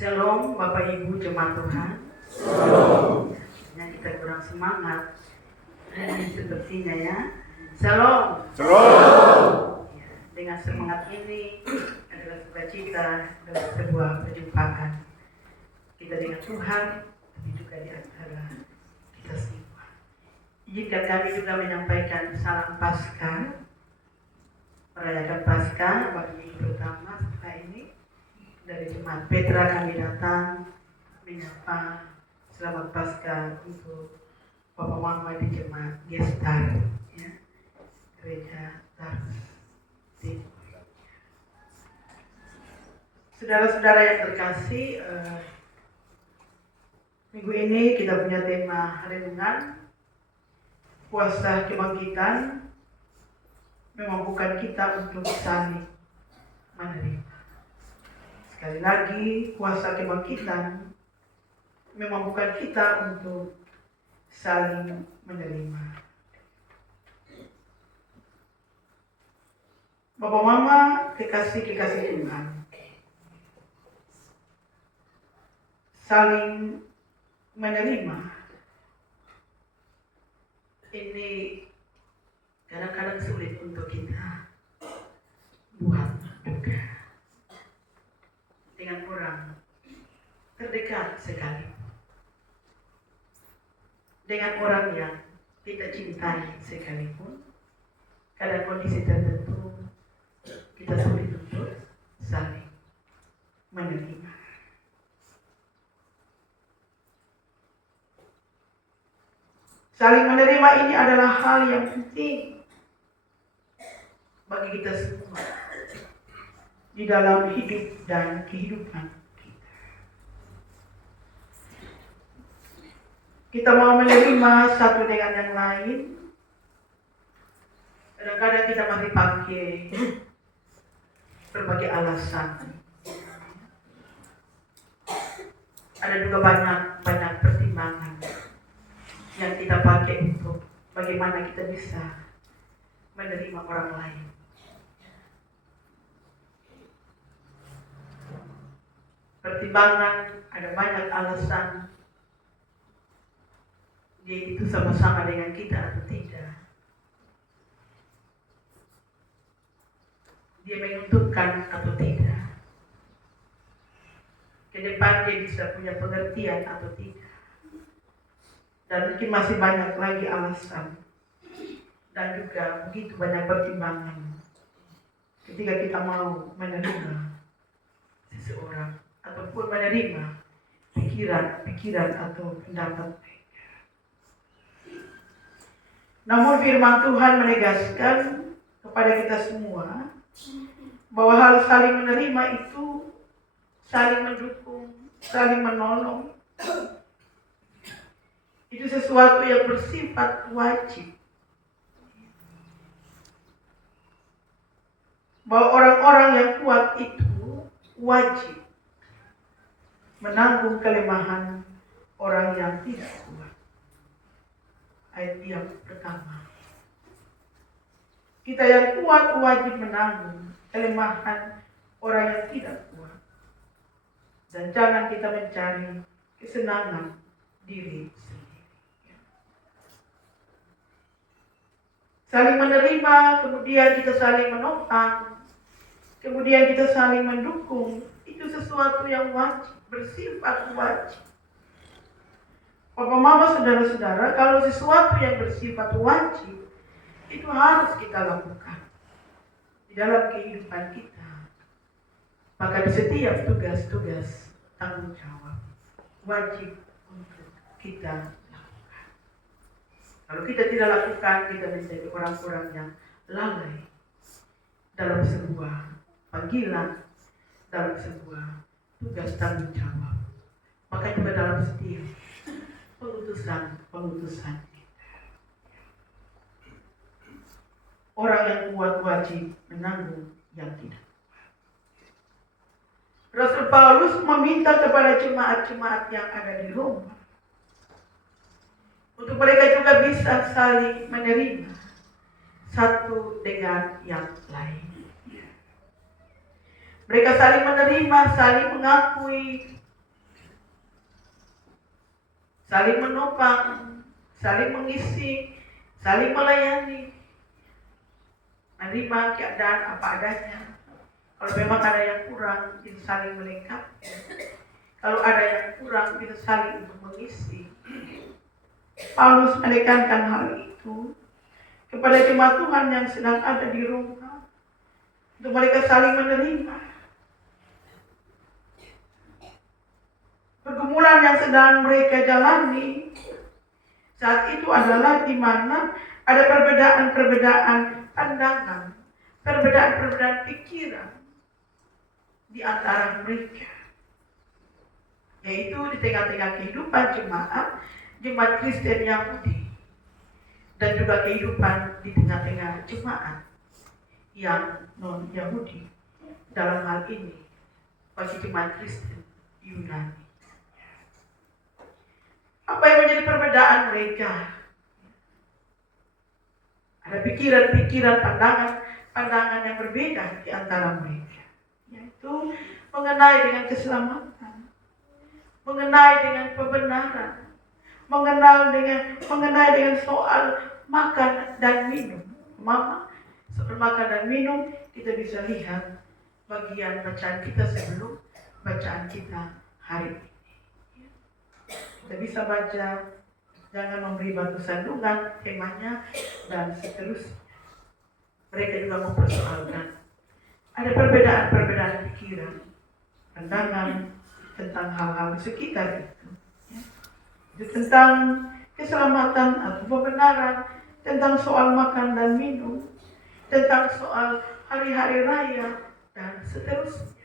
Shalom Bapak Ibu jemaat Tuhan. Shalom. Ya, kita kurang semangat sepertinya ya. Shalom. Shalom. Ya, dengan semangat ini adalah sukacita dalam sebuah perjumpaan kita dengan Tuhan, tapi juga di antara kita semua. Izinkan kami juga menyampaikan salam Paskah, merayakan Paskah bagi pertama setelah ini. Dari jemaat Petra kami datang menyapa selamat Paskah untuk Bapak Mama di jemaat Gestar, ya, Gereja Tarsus. Saudara-saudara yang terkasih, minggu ini kita punya tema renungan puasa kebangkitan memampukan kita untuk saling menerima. Sekali lagi, kuasa kebangkitan memampukan kita untuk saling menerima. Bapak Mama, kekasih-kekasih Tuhan, saling menerima ini kadang-kadang sulit untuk kita buat juga dengan orang terdekat sekali, dengan orang yang kita cintai sekalipun. Kadang kondisi tertentu kita sulit untuk saling menerima. Saling menerima ini adalah hal yang penting bagi kita semua di dalam hidup dan kehidupan kita. Kita mau menerima satu dengan yang lain, kadang-kadang kita masih pakai berbagai alasan. Ada juga banyak pertimbangan yang kita pakai untuk bagaimana kita bisa menerima orang lain. Pertimbangan, ada banyak alasan dia itu sama-sama dengan kita atau tidak. Dia menguntungkan atau tidak. Ke depan dia bisa punya pengertian atau tidak. Dan mungkin masih banyak lagi alasan. Dan juga begitu banyak pertimbangan ketika kita mau menerima seseorang ataupun menerima pikiran atau pendapat mereka. Namun firman Tuhan menegaskan kepada kita semua bahwa hal saling menerima itu saling mendukung, saling menolong. Itu sesuatu yang bersifat wajib. Bahwa orang-orang yang kuat itu wajib menanggung kelemahan orang yang tidak kuat. Ayat yang pertama. Kita yang kuat wajib menanggung kelemahan orang yang tidak kuat. Dan jangan kita mencari kesenangan diri sendiri. Saling menerima, kemudian kita saling menopang, kemudian kita saling mendukung. Itu sesuatu yang wajib, bersifat wajib. Bapak Mama, saudara-saudara, kalau sesuatu yang bersifat wajib, itu harus kita lakukan di dalam kehidupan kita. Maka di setiap tugas-tugas tanggung jawab wajib untuk kita lakukan. Kalau kita tidak lakukan, kita menjadi orang-orang yang lalai dalam sebuah panggilan, dalam sebuah tugas tanggung jawab. Maka juga dalam setiap pengutusan kita. Orang yang kuat wajib menanggung yang tidak. Rasul Paulus meminta kepada jemaat-jemaat yang ada di Roma untuk mereka juga bisa saling menerima satu dengan yang lain. Mereka saling menerima, saling mengakui saling menopang, saling mengisi, saling melayani, menerima keadaan apa adanya. Kalau memang ada yang kurang, kita saling melengkapi. Kalau ada yang kurang, kita saling untuk mengisi. Paulus menekankan hal itu kepada jemaat Tuhan yang sedang ada di Roma, untuk mereka saling menerima. Pergumulan yang sedang mereka jalani saat itu adalah di mana ada perbedaan-perbedaan pandangan, perbedaan-perbedaan pikiran di antara mereka, yaitu di tengah-tengah kehidupan jemaat Kristen Yahudi, dan juga kehidupan di tengah-tengah jemaat yang non-Yahudi, dalam hal ini bagi jemaat Kristen Yunani. Apa yang menjadi perbedaan mereka? Ada pikiran-pikiran, pandangan yang berbeda di antara mereka, yaitu mengenai dengan keselamatan, mengenai dengan kebenaran, mengenai dengan soal makan dan minum. Soal makan dan minum kita bisa lihat bagian bacaan kita sebelum bacaan kita hari ini. Kita bisa baca, jangan memberi batu sandungan, temanya, dan seterusnya. Mereka juga mempersoalkan ada perbedaan-perbedaan pikiran, pandangan tentang hal-hal di sekitar itu. Tentang keselamatan atau kebenaran, tentang soal makan dan minum, tentang soal hari-hari raya, dan seterusnya.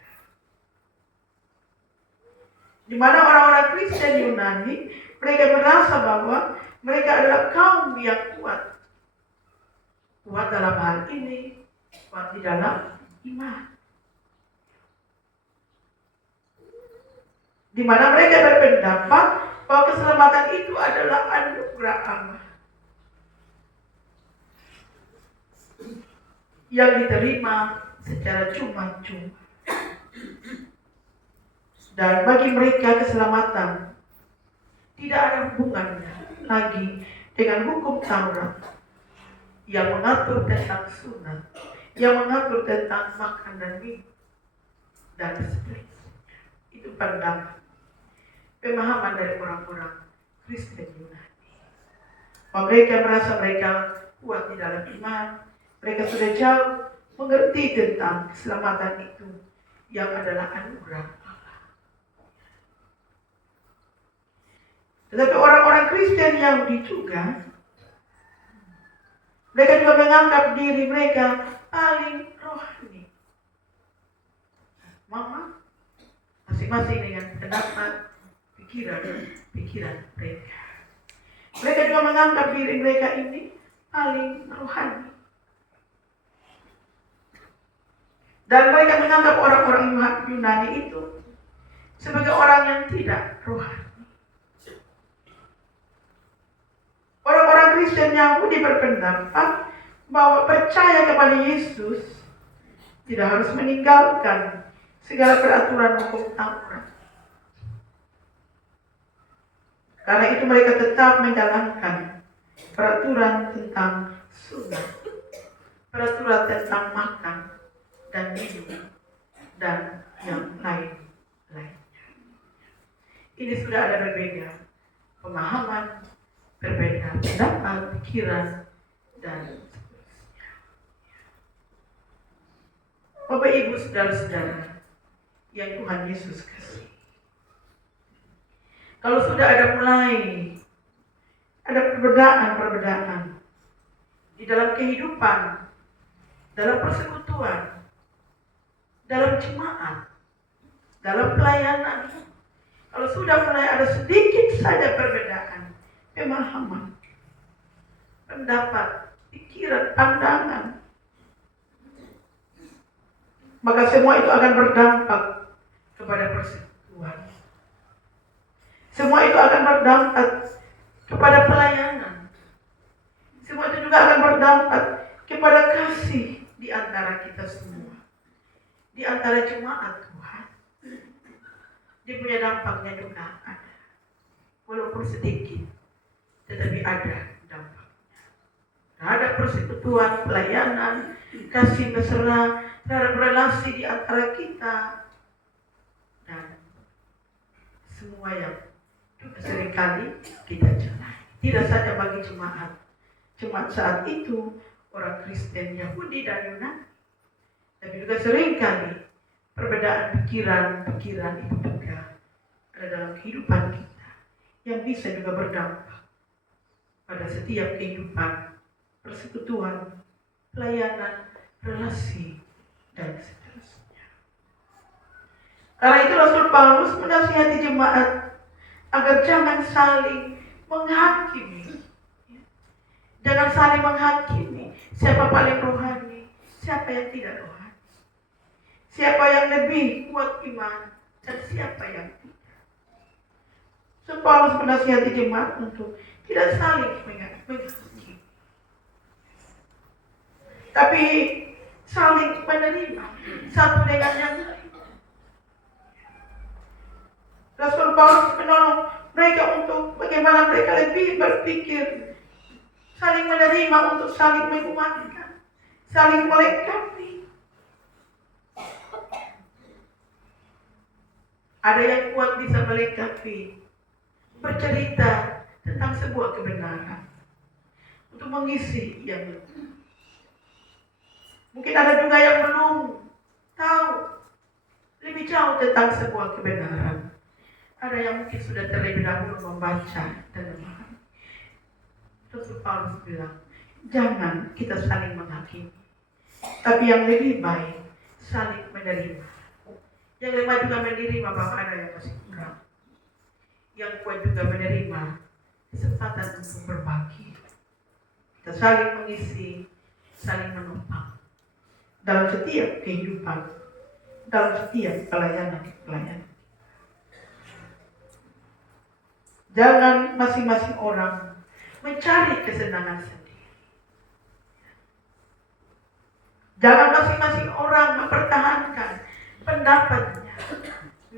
Di mana orang-orang Kristen Yunani, mereka merasa bahwa mereka adalah kaum yang kuat. Kuat dalam hal ini, kuat di dalam iman. Di mana mereka berpendapat bahwa keselamatan itu adalah anugerah Allah yang diterima secara cuma-cuma. Dan bagi mereka keselamatan tidak ada hubungannya lagi dengan hukum Taurat yang mengatur tentang sunat, yang mengatur tentang makan dan minum, dan seterusnya. Itu pandangan, pemahaman dari orang-orang Kristen Yunani. Mereka merasa mereka kuat di dalam iman, mereka sudah jauh mengerti tentang keselamatan itu yang adalah anugerah. Tetapi orang-orang Kristen Yahudi juga, mereka juga menganggap diri mereka paling rohani. Masing-masing dengan pendapat, pikiran mereka. Mereka juga menganggap diri mereka ini paling rohani. Dan mereka menganggap orang-orang Yunani itu sebagai orang yang tidak rohani. Orang-orang Kristen Yahudi berpendapat bahwa percaya kepada Yesus tidak harus meninggalkan segala peraturan hukum Taurat. Karena itu mereka tetap menjalankan peraturan tentang sunat, peraturan tentang makan dan minum, dan yang lain-lainnya. Ini sudah ada berbeda pemahaman, berbeda pendapat, pikiran, dan seterusnya. Bapak, Ibu, saudara-saudara yang Tuhan Yesus kasih, kalau sudah ada perbedaan di dalam kehidupan, dalam persekutuan, dalam jemaat, dalam pelayanan, kalau sudah mulai ada sedikit saja perbedaan pemahaman, pendapat, pikiran, pandangan, maka semua itu akan berdampak kepada persekutuan. Semua itu akan berdampak kepada pelayanan. Semua itu juga akan berdampak kepada kasih di antara kita semua, di antara jemaat Tuhan. Dia punya dampaknya juga ada. walaupun sedikit, tetapi ada dampak. Terhadap persekutuan, pelayanan, kasih mesra, terhadap relasi di antara kita, dan semua yang seringkali kita jalani. Tidak saja bagi jemaat saat itu orang Kristen Yahudi dan Yunani, tapi juga seringkali perbedaan pikiran itu juga ada dalam kehidupan kita yang bisa juga berdampak pada setiap kehidupan, persekutuan, pelayanan, relasi, dan seterusnya. Karena itu Rasul Paulus menasihati jemaat agar jangan saling menghakimi. Jangan saling menghakimi siapa paling rohani, siapa yang tidak rohani, siapa yang lebih kuat iman, dan siapa yang tidak. So, Paulus menasihati jemaat untuk tidak saling menghakimi, tapi saling menerima satu dengan yang lain. Rasul Paulus menolong mereka untuk bagaimana mereka lebih berpikir, saling menerima untuk saling menguatkan, saling melengkapi. Ada yang kuat bisa melengkapi, bercerita tentang sebuah kebenaran untuk mengisi yang lebih. Mungkin ada juga yang belum tahu lebih jauh tentang sebuah kebenaran. Ada yang mungkin sudah terlebih dahulu membaca dan memahami. Rasul Paulus bilang, jangan kita saling menghakimi, tapi yang lebih baik saling menerima. Yang lemah juga menerima bahwa ada yang masih kurang. Yang kuat juga menerima kesempatan untuk berbagi. Kita saling mengisi, saling menopang dalam setiap kehidupan, dalam setiap pelayanan. Jangan masing-masing orang mencari kesenangan sendiri. Jangan masing-masing orang mempertahankan pendapatnya.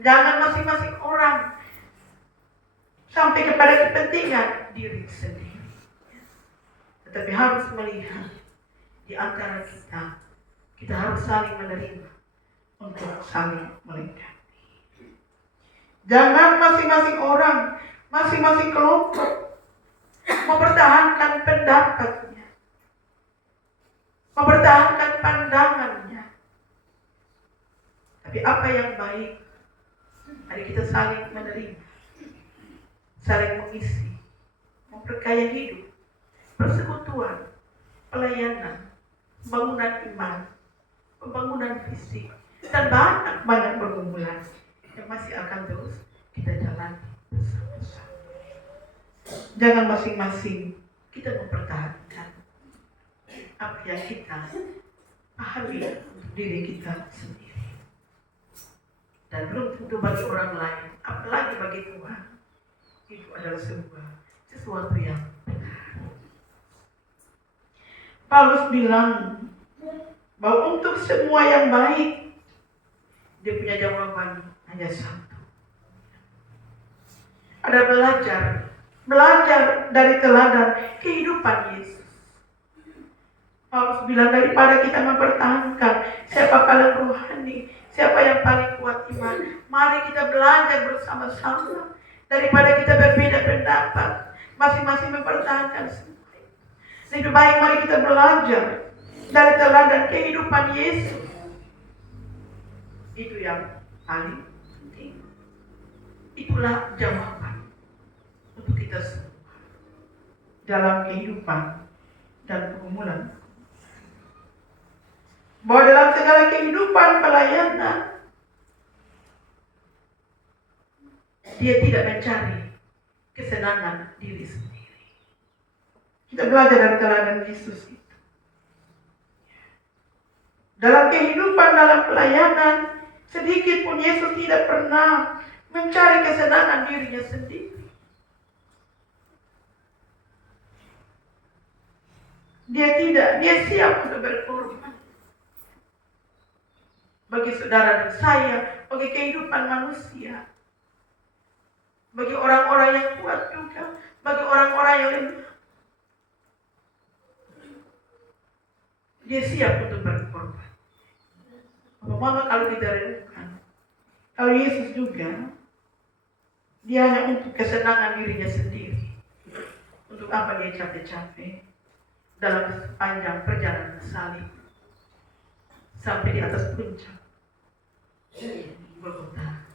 Jangan masing-masing orang sampai kepada kepentingan diri sendiri. Tetapi harus melihat di antara kita harus saling menerima untuk saling melengkapi. Jangan masing-masing orang, masing-masing kelompok mempertahankan pendapatnya, mempertahankan pandangannya. Tapi apa yang baik, mari kita saling menerima, saling mengisi, memperkaya hidup, persekutuan, pelayanan, pembangunan iman, pembangunan fisik, dan banyak pergumulan yang masih akan terus kita jalani bersama-sama. Jangan masing-masing kita mempertahankan apa yang kita pahami untuk diri kita sendiri. Dan belum tentu bagi orang lain, apalagi bagi Tuhan, itu adalah sesuatu yang benar. Paulus bilang bahwa untuk semua yang baik, dia punya jawaban hanya satu. Ada belajar dari teladan kehidupan Yesus. Paulus bilang daripada kita mempertahankan siapa paling rohani, siapa yang paling kuat iman, mari kita belajar bersama-sama. Daripada kita berbeda pendapat, masing-masing mempertahankan semua. Lebih baik mari kita belajar dari teladan kehidupan Yesus. Itu yang paling penting. Itulah jawaban untuk kita semua dalam kehidupan dan pergumulan. Bahwa dalam segala kehidupan pelayanan, dia tidak mencari kesenangan diri sendiri. Kita belajar dari teladan Yesus itu. Dalam kehidupan, dalam pelayanan, sedikit pun Yesus tidak pernah mencari kesenangan dirinya sendiri. Dia siap untuk berkorban bagi saudara dan saya, bagi kehidupan manusia, bagi orang-orang yang kuat juga, bagi orang-orang yang lemah. Dia siap untuk berkorban. Mama kalau kita renungkan, kalau Yesus juga, dia hanya untuk kesenangan dirinya sendiri. Untuk apa dia capek-capek dalam sepanjang perjalanan salib sampai di atas puncak Golgota,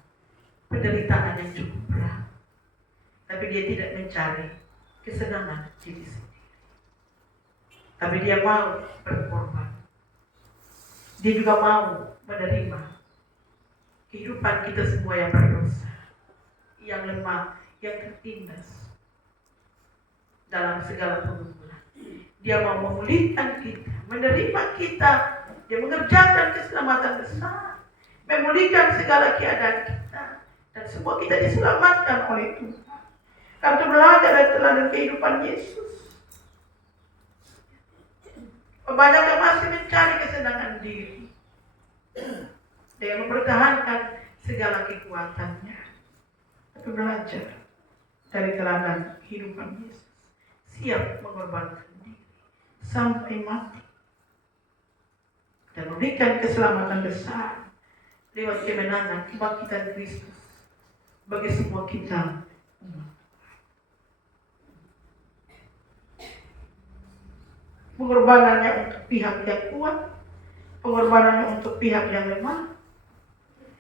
penderitaan yang cukup berat, tapi dia tidak mencari kesenangan diri sendiri, tapi dia mau berkorban. Dia juga mau menerima kehidupan kita semua yang berdosa, yang lemah, yang tertindas dalam segala pergumulan. Dia mau memulihkan kita, menerima kita. Dia mengerjakan keselamatan besar, memulihkan segala keadaan kita, dan semua kita diselamatkan oleh Tuhan. Karena belajar dari teladan kehidupan Yesus. Banyak yang masih mencari kesenangan diri, dia mempertahankan segala kekuatannya. Tapi belajar dari teladan kehidupan Yesus, siap mengorbankan diri sampai mati dan memberikan keselamatan besar lewat kemenangan kebangkitan Kristus bagi semua kita umat. Pengorbanannya untuk pihak yang kuat, pengorbanannya untuk pihak yang lemah,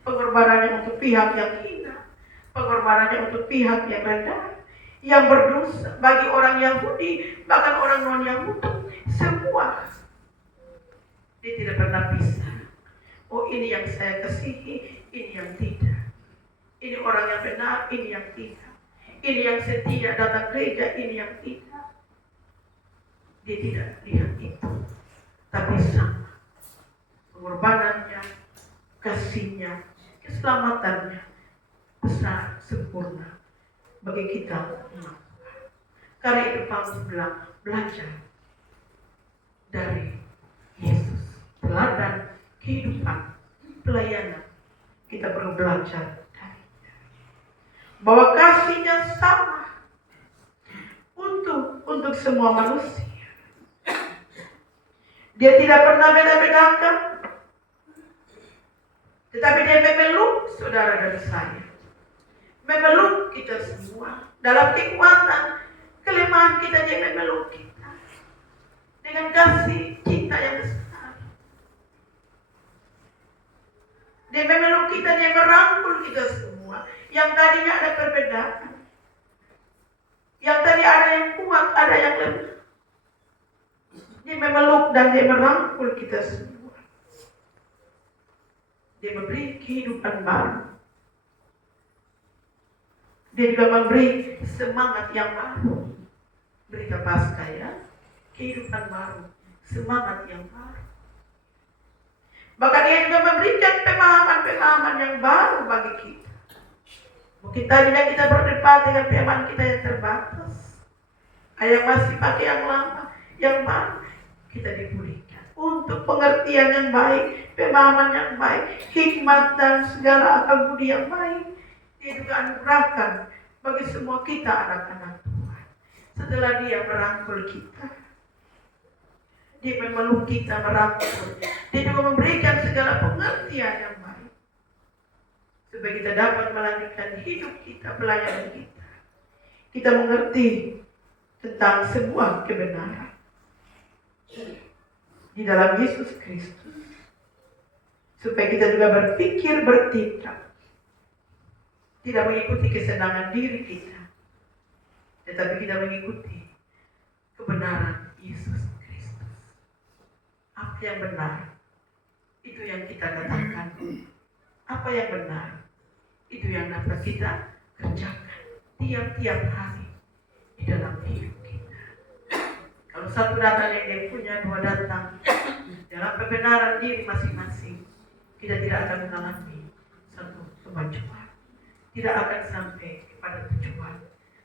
pengorbanannya untuk pihak yang hina, pengorbanannya untuk pihak yang rendah, yang berdosa, bagi orang Yahudi, bahkan orang non-Yahudi, semua. Dia tidak pernah bisa. Oh, ini yang saya kasihi, ini yang tidak. Ini orang yang benar, ini yang tidak. Ini yang setia datang gereja, ini yang tidak. Dia tidak lihat itu, tapi sama pengorbanannya, kasihnya, keselamatannya besar, sempurna bagi kita umat. Karena itu Paulus bilang, belajar dari Yesus, teladan kehidupan, pelayanan. Kita perlu belajar darinya, bahwa kasihnya sama untuk semua manusia. Dia tidak pernah beda-bedakan, tetapi dia memeluk saudara dan saya, memeluk kita semua dalam kekuatan kelemahan kita. Dia memeluk kita dengan kasih cinta yang besar. Dia memeluk kita, dia merangkul kita semua. Yang tadinya ada perbedaan, yang tadi ada yang kuat, ada yang lemah. Dia memeluk dan dia merangkul kita semua. Dia memberi kehidupan baru. Dia juga memberi semangat yang baru. Berita Paskah ya, kehidupan baru, semangat yang baru. Bahkan dia juga memberikan pemahaman-pemahaman yang baru bagi kita. Mungkin tadinya kita berdebat dengan pemahaman kita yang terbatas, yang masih pakai yang lama, yang baru. Kita dipulihkan untuk pengertian yang baik, pemahaman yang baik, hikmat dan segala akal budi yang baik. Dia juga anugerahkan bagi semua kita anak-anak Tuhan. Setelah dia merangkul kita, dia memeluk kita, merangkul. Dia juga memberikan segala pengertian yang baik, supaya kita dapat melanjutkan hidup kita, pelayanan kita. Kita mengerti tentang sebuah kebenaran di dalam Yesus Kristus, supaya kita juga berpikir, bertindak, tidak mengikuti kesenangan diri kita, tetapi kita mengikuti kebenaran Yesus Kristus. Apa yang benar, itu yang kita katakan. Apa yang benar, itu yang dapat kita kerjakan tiap-tiap hari di dalam hidup kita. Kalau satu datang yang dia punya, dua datang dalam kebenaran diri masing-masing, kita tidak akan mengalami satu kemajuan, tidak akan sampai kepada tujuan,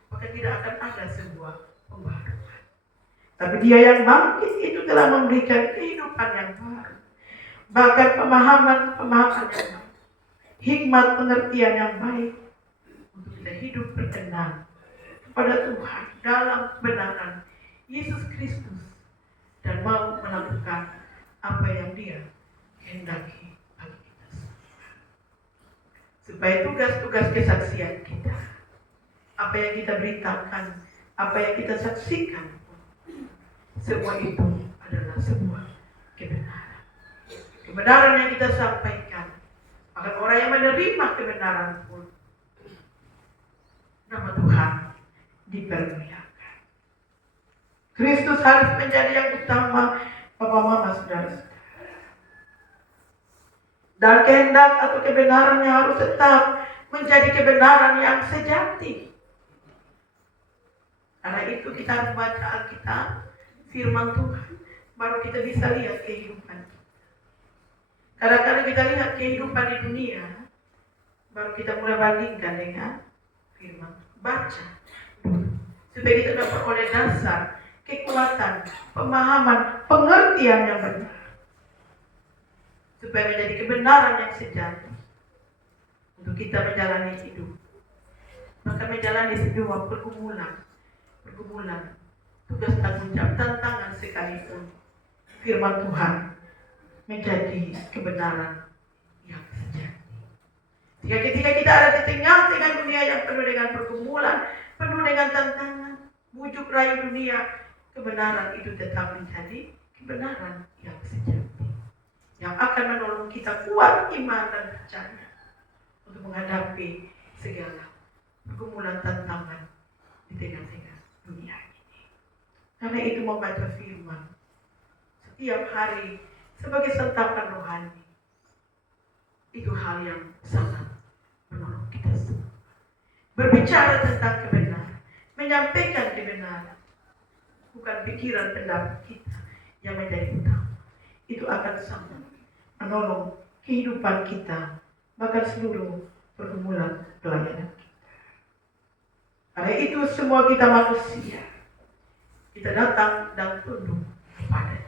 maka tidak akan ada sebuah pembaruan. Tapi dia yang bangkit itu telah memberikan kehidupan yang baru, bahkan pemahaman yang baik, hikmat pengertian yang baik untuk kita hidup berkenan kepada Tuhan dalam kebenaran Yesus Kristus dan mau melakukan apa yang Dia kehendaki bagi kita semua. Supaya tugas-tugas kesaksian kita, apa yang kita beritakan, apa yang kita saksikan, semua itu adalah sebuah kebenaran. Kebenaran yang kita sampaikan, akan orang yang menerima kebenaran pun nama Tuhan dipermuliakan. Kristus harus menjadi yang utama, Bapak Mama, Saudara-saudara. Dan kehendak atau kebenarannya harus tetap menjadi kebenaran yang sejati. Karena itu kita harus baca Alkitab, firman Tuhan, baru kita bisa lihat kehidupan. Kadang-kadang kita lihat kehidupan di dunia, baru kita mulai bandingkan dengan firman. Baca dulu, supaya kita dapat oleh dasar, kekuatan, pemahaman, pengertian yang benar. Supaya menjadi kebenaran yang sejati untuk kita menjalani hidup. Maka menjalani sebuah pergumulan, tugas tanggung jawab, tantangan sekalipun, firman Tuhan menjadi kebenaran yang sejati. Jika ketika kita ada di tengah dunia yang penuh dengan pergumulan, penuh dengan tantangan, bujuk rayu dunia, kebenaran itu tetap menjadi kebenaran yang sejati, yang akan menolong kita kuat iman dan percaya untuk menghadapi segala pergumulan tantangan di tengah-tengah dunia ini. Karena itu membaca firman setiap hari sebagai santapan rohani itu hal yang sangat menolong kita semua. Berbicara tentang kebenaran, menyampaikan kebenaran, bukan pikiran pendapat kita yang menjadi utama. Itu akan sangat menolong kehidupan kita, bahkan seluruh pergumulan pelayanan kita. Karena itu semua kita manusia, kita datang dan tunduk kepadanya.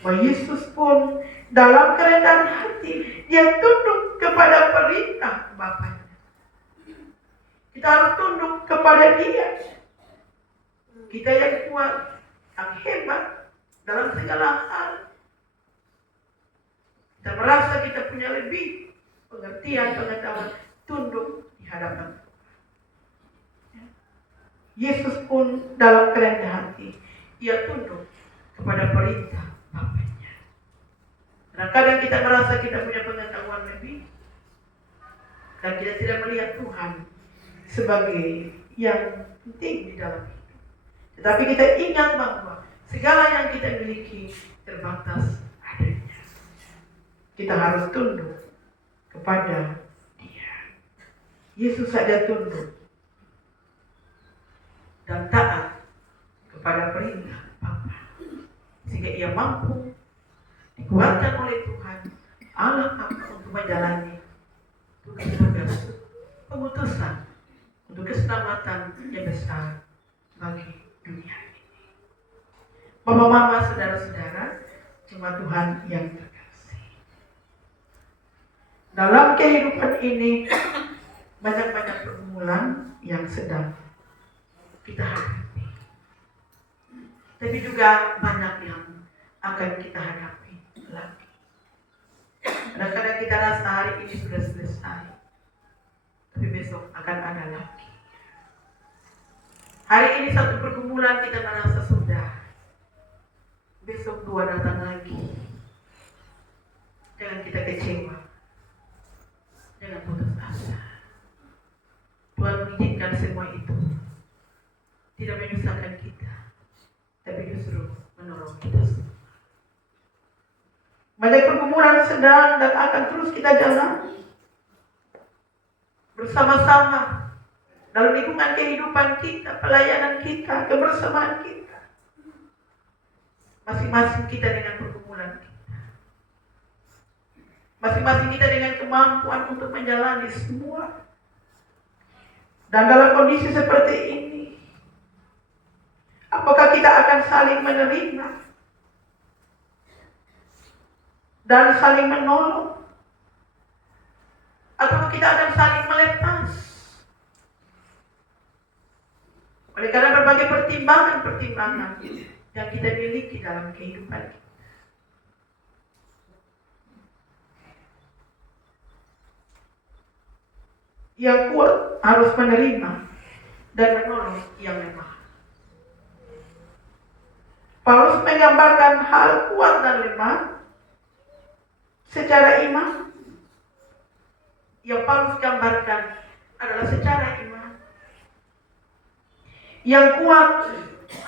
Bahwa Yesus pun dalam kerendahan hati, Dia tunduk kepada perintah Bapaknya. Kita harus tunduk kepada Dia. Kita yang kuat, yang hebat dalam segala hal. Kita merasa kita punya lebih pengertian, pengetahuan, tunduk di hadapan Tuhan. Yesus pun dalam kerendahan hati, Ia tunduk kepada perintah Bapaknya. Kadang-kadang kita merasa kita punya pengetahuan lebih, dan kita tidak melihat Tuhan sebagai yang penting di dalam hidup. Tetapi kita ingat bahwa segala yang kita miliki terbatas adanya. Kita harus tunduk kepada Dia. Yesus saja tunduk dan taat kepada perintah Bapa, sehingga Ia mampu dikuatkan oleh Tuhan Allah Bapa untuk menjalani tugas-tugas pengutusan untuk keselamatan yang besar bagi dunia ini. Bapak, Mama, Saudara-saudara, jemaat Tuhan yang terkasih, dalam kehidupan ini banyak-banyak pergumulan yang sedang kita hadapi, tapi juga banyak yang akan kita hadapi lagi. Kadang-kadang kita rasa hari ini sudah selesai, tapi besok akan ada lagi. Hari ini satu pergumulan kita merasa sudah, besok dua datang lagi. Jangan kita kecewa, jangan putus asa. Tuhan mengizinkan semua itu tidak menyusahkan kita, tapi justru menolong kita semua. Banyak pergumulan sedang dan akan terus kita jalani bersama-sama dalam lingkungan kehidupan kita, pelayanan kita, kebersamaan kita. Masing-masing kita dengan pergumulan kita. Masing-masing kita dengan kemampuan untuk menjalani semua. Dan dalam kondisi seperti ini, apakah kita akan saling menerima dan saling menolong? Atau maka kita akan saling melepas. Oleh karena berbagai pertimbangan yang kita miliki dalam kehidupan kita. Yang kuat harus menerima dan menolong yang lemah. Paulus menggambarkan hal kuat dan lemah secara iman. Yang Paulus gambarkan adalah secara iman. Yang kuat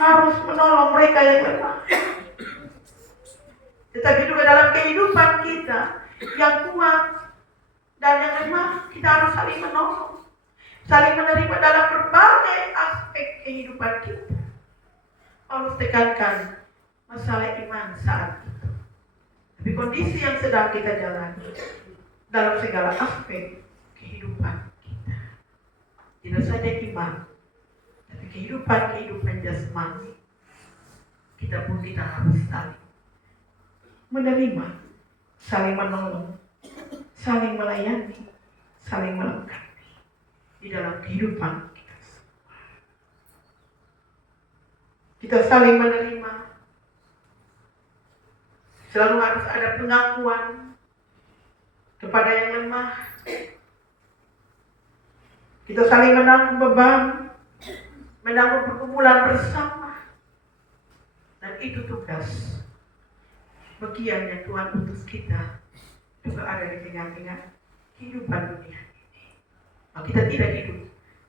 harus menolong mereka yang lemah. Tetapi juga dalam kehidupan kita, yang kuat dan yang lemah, kita harus saling menolong, saling menerima dalam berbagai aspek kehidupan kita. Paulus tekankan masalah iman saat itu. Tapi kondisi yang sedang kita jalani dalam segala aspek kehidupan kita, tidak saja iman, tapi kehidupan jasmani, kita harus saling menerima, saling menolong, saling melayani, saling melengkapi di dalam kehidupan kita semua. Kita saling menerima. Selalu harus ada pengakuan kepada yang lemah. Kita saling menanggung beban, menanggung pergumulan bersama. Dan itu tugas bagian yang Tuhan utus kita juga ada di tengah-tengah kehidupan dunia ini. Nah, kita tidak hidup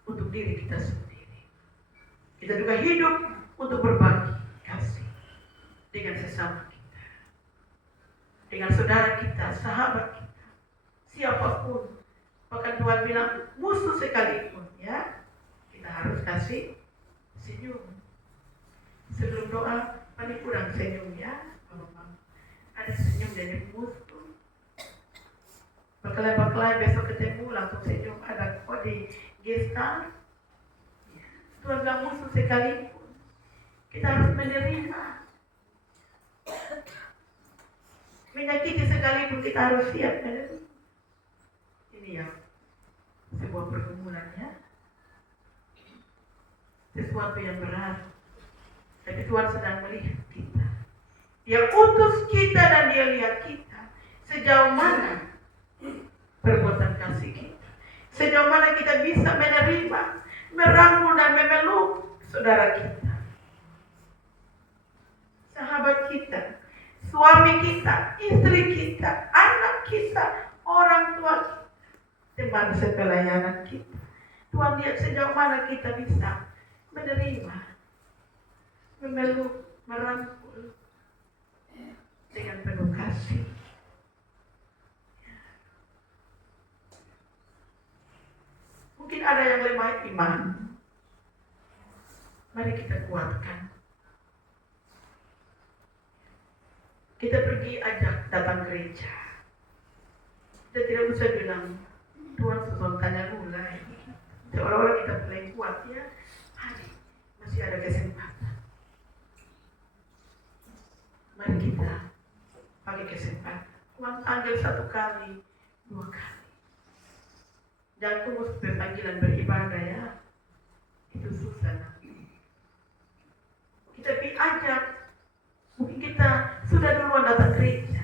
untuk diri kita sendiri. Kita juga hidup untuk berbagi kasih dengan sesama kita, dengan saudara kita, sahabat kita, siapapun. Bahkan Tuhan bilang musuh sekalipun, ya, kita harus kasih senyum. Sebelum doa, paling kurang senyum, ya. Ada senyum dari musuh. Berkelahi besok ketemu langsung senyum, ada kode gestar. Tuhan bilang musuh sekalipun, kita harus menerima. Menyakiti sekalipun kita harus siap menerima. Ini ya sebuah pergumulannya, sesuatu yang berat. Tapi Tuhan sedang melihat kita. Dia utus kita dan Dia lihat kita sejauh mana perbuatan kasih kita, sejauh mana kita bisa menerima, merangkul dan memeluk saudara kita, sahabat kita, suami kita, istri kita, anak kita, orang tua kita, teman sepelayanan kita. Tuhan lihat sejauh mana kita bisa menerima, memeluk, merangkul dengan penuh kasih. Mungkin ada yang lemah iman. Mari kita kuatkan. Kita pergi ajak datang gereja. Kita tidak usah bilang Tuhan susun tanya mulai. Seolah-olah kita mulai kuat, ya. Hari masih ada kesempatan. Mari kita pakai kesempatan. Tuhan panggil 1 kali, 2 kali. Jangan tunggu panggilan beribadah, ya. Itu susah nanti. Kita diajak. Mungkin kita sudah duluan datang gereja.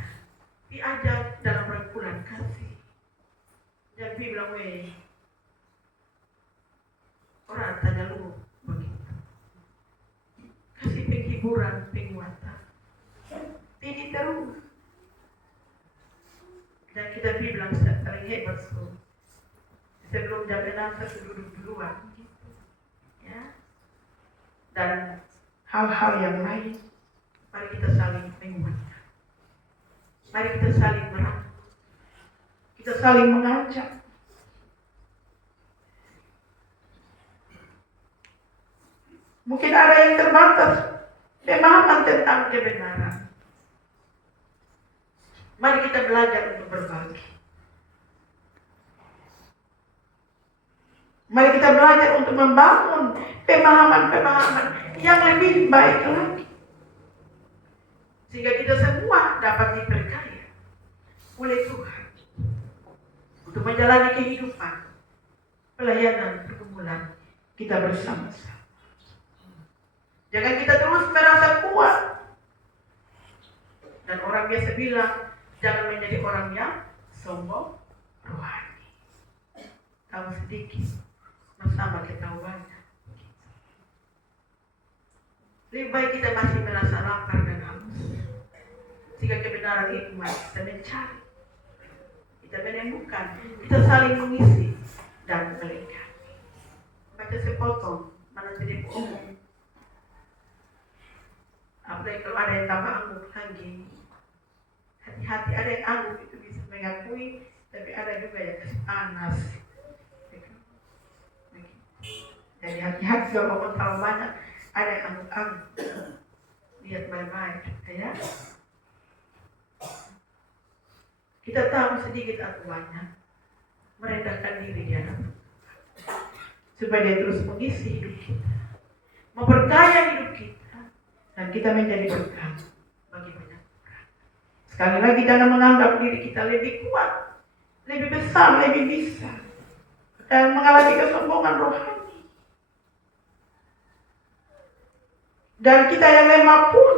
Diajak dalam rangkulan kasih. Jangan bilang, weh, orang tanya lu begitu. Kasih penghiburan, penguatan. Ini terus. Dan kita bilang paling hebat so. Sebelum jam 6 saya duduk duluan, gitu. Ya. Dan hal-hal yang lain, mari kita saling menguatkan. Mari kita saling merangkul. Kita saling mengajak. Mungkin ada yang terbatas pemahaman tentang kebenaran. Mari kita belajar untuk berbagi. Mari kita belajar untuk membangun pemahaman-pemahaman yang lebih baik lagi. Sehingga kita semua dapat diberkati oleh Tuhan. untuk menjalani kehidupan, pelayanan, pergumulan kita bersama-sama. Jangan kita terus merasa kuat. Dan orang biasa bilang, jangan menjadi orang yang sombong rohani. Tahu sedikit, sama kita tahu banyak. Lebih baik kita masih merasa lapar dan haus. Jika kebenaran hikmat kita mencari, kita menemukan, kita saling mengisi dan melengkapi. Baca sepotong, mana jadi umum. Apalagi kalau ada yang tambah angguk lagi. Hati-hati, ada yang angguk itu bisa mengakui, tapi ada juga yang panas. Jadi hati-hati kalau ngomong terlalu banyak, ada yang angguk-angguk. Lihat baik-baik, ya. Kita tahu sedikit atau banyak, merendahkan diri di hadapan supaya dia terus mengisi hidup kita, memperkaya hidup kita, dan kita menjadi berkah bagi banyak orang. Sekali lagi jangan menganggap diri kita lebih kuat, lebih besar, lebih bisa, dan mengalami kesombongan rohani. Dan kita yang lemah pun,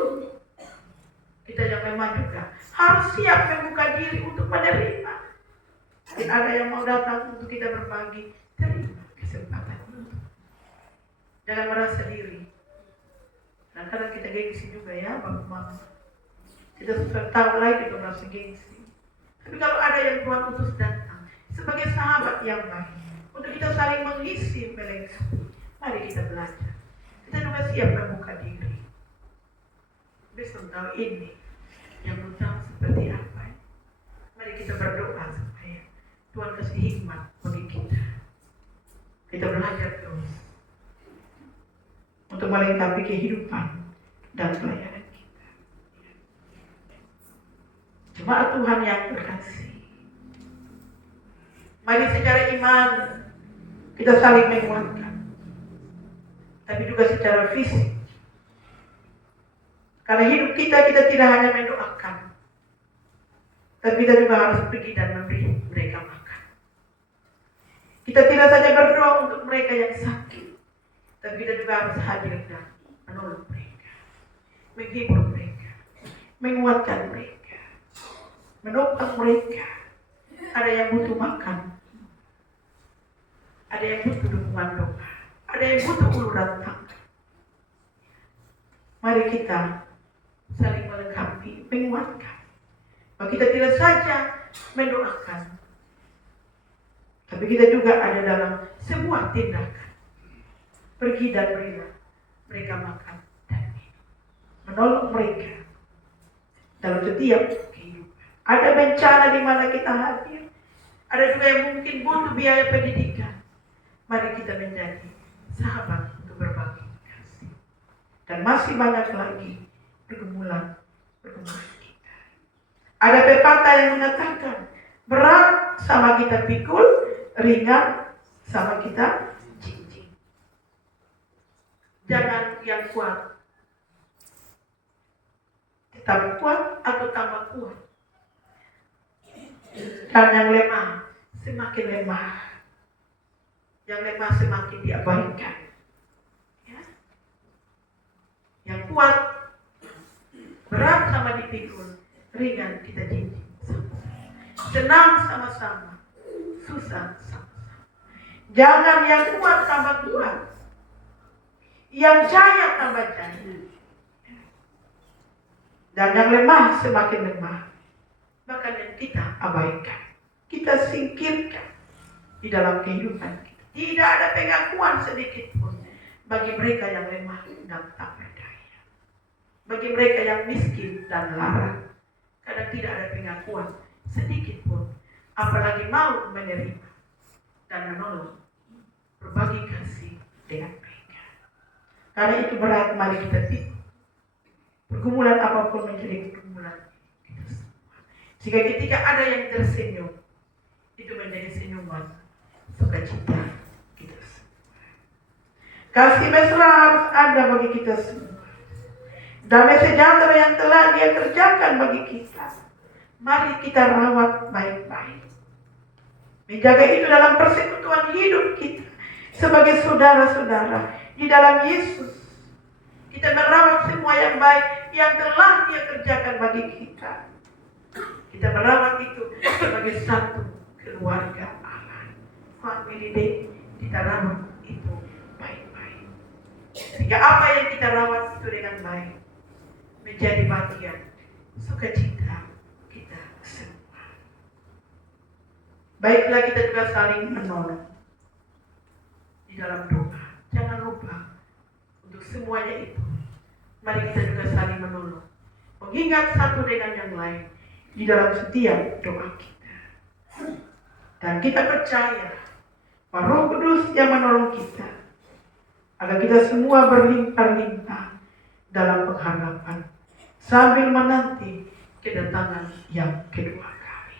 kita yang lemah juga harus siap membuka diri untuk menerima. Dan ada yang mau datang untuk kita berbagi, terima kesempatan itu. Jangan merasa diri. Dan kadang kita gengsi juga ya, Bapak Mama. Kita sudah tahu lagi itu merasa gengsi. Tapi kalau ada yang Tuhan utus datang sebagai sahabat yang baik, untuk kita saling mengisi, melengkapi, mari kita belajar. Kita juga siap membuka diri. Besok tahu ini yang utama seperti apa. Mari kita berdoa supaya Tuhan kasih hikmat bagi kita. Kita belajar terus untuk melengkapi kehidupan dan pelayanan kita. Jemaat Tuhan yang terkasih, mari secara iman kita saling menguatkan, tapi juga secara fisik. Karena hidup kita tidak hanya mendoakan, tapi kita juga harus pergi dan memberi mereka makan. Kita tidak saja berdoa untuk mereka yang sakit, tapi kita juga harus hadir dan menolong mereka, menghibur mereka, menguatkan mereka, menopang mereka. Ada yang butuh makan, ada yang butuh dukungan doa, ada yang butuh uluran tangan. Mari kita saling melengkapi, menguatkan. Bahwa kita tidak saja mendoakan, tapi kita juga ada dalam sebuah tindakan. Pergi dan berilah mereka makan dan minum. Menolong mereka dalam setiap kehidupan. Ada bencana di mana kita hadir. Ada juga yang mungkin butuh biaya pendidikan. Mari kita menjadi sahabat untuk berbagi kasih. Dan masih banyak lagi pergumulan kita. Ada pepatah yang mengatakan, berat sama kita pikul, ringan sama kita cincin. Jangan yang kuat tetap kuat atau tambah kuat. Dan yang lemah semakin lemah. Yang lemah semakin diabaikan. Ya. Yang kuat berat sama dipikul, ringan kita jinjing sama-sama. Senang sama-sama, susah sama-sama. Jangan yang kuat tambah kuat, yang jaya tambah jaya, dan yang lemah semakin lemah. Bahkan yang kita abaikan, kita singkirkan di dalam kehidupan kita. Tidak ada pengakuan sedikit pun bagi mereka yang lemah dan tak berdaya, bagi mereka yang miskin dan lara. Karena tidak ada pengakuan sedikit pun, apalagi mau menerima dan menolong, berbagi kasih dengan mereka. Karena itu berat, mari kita pikir. Pergumulan apapun menjadi pergumulan kita semua. Jika ketika ada yang tersenyum, itu menjadi senyuman sukacita kita semua. Kasih mesra harus ada bagi kita semua. Damai sejahtera yang telah Dia kerjakan bagi kita, mari kita rawat baik-baik. Menjaga itu dalam persekutuan hidup kita sebagai saudara-saudara di dalam Yesus. Kita merawat semua yang baik yang telah Dia kerjakan bagi kita. Kita merawat itu sebagai satu keluarga Allah. Family day, kita rawat itu baik-baik. Sehingga apa yang kita rawat itu dengan baik menjadi bagian sukacita kita semua. Baiklah kita juga saling menolong di dalam doa. Jangan lupa untuk semuanya itu. Mari kita juga saling menolong. Mengingat satu dengan yang lain di dalam setiap doa kita. Dan kita percaya bahwa Roh Kudus yang menolong kita agar kita semua berlimpah-limpah dalam pengharapan sambil menanti kedatangan yang kedua kali.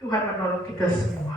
Tuhan menolong kita semua.